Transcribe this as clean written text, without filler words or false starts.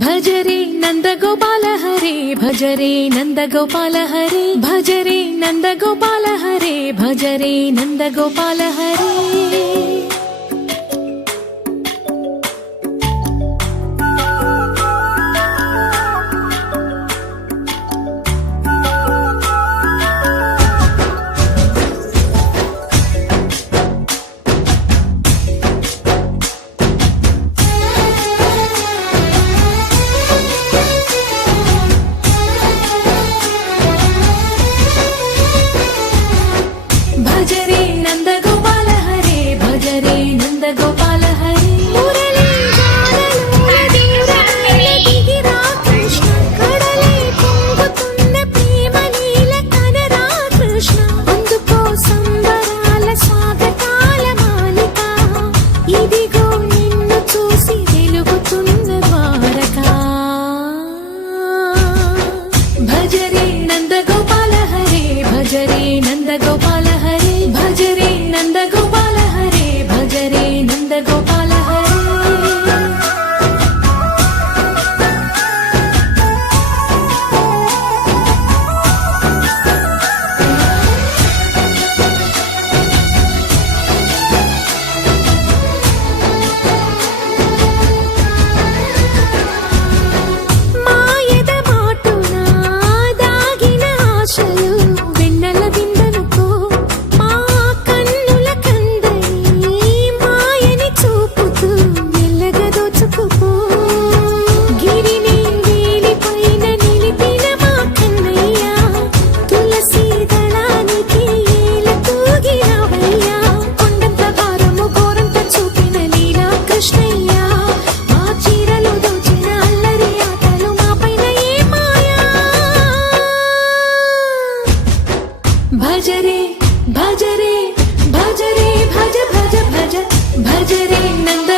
भज रे नंद गोपाल हरे भज रे नंद गोपाल हरे भज रे नंद गोपाल हरे भज रे नंद गोपाल हरे। भज रे नंद गोपाल हरे भज रे नंद गोपाल हरे। मुरली गानलोल దిగిరా కృష్ణ కడలై పొంగుతున్న ప్రేమ నీల కనరా కృష్ణ అందుకో సంబరాల స్వాగతాల మాలిక ఇదిగో నిన్ను చూసి వెలుగుతున్న ద్వారకా। భజ రే నంద గోపాల హరే భజ రే నంద గోపాల हरे भज रे नंद गोपाल हरे भज रे नंद गोपाल हरे। మాయద మాటున దాగిన ఆశలు వెన్నెల దిందనుకో మా కన్నుల కందని మాయని చూపుతూ మెల్లగా దోచుకుపో। గిరిని వేలిపైన నిలిపిన మా కన్నయ్య తులసి దళానికి ఏల తూగినవయ్యా కొండంత భారము గోరంత చూపిన లీలా కృష్ణయ్య మా చీరలు దోచిన అల్లరి ఆటలు మా పైన ఏ మాయా। भज रे भज रे भज रे भज भज भज भज रे नंद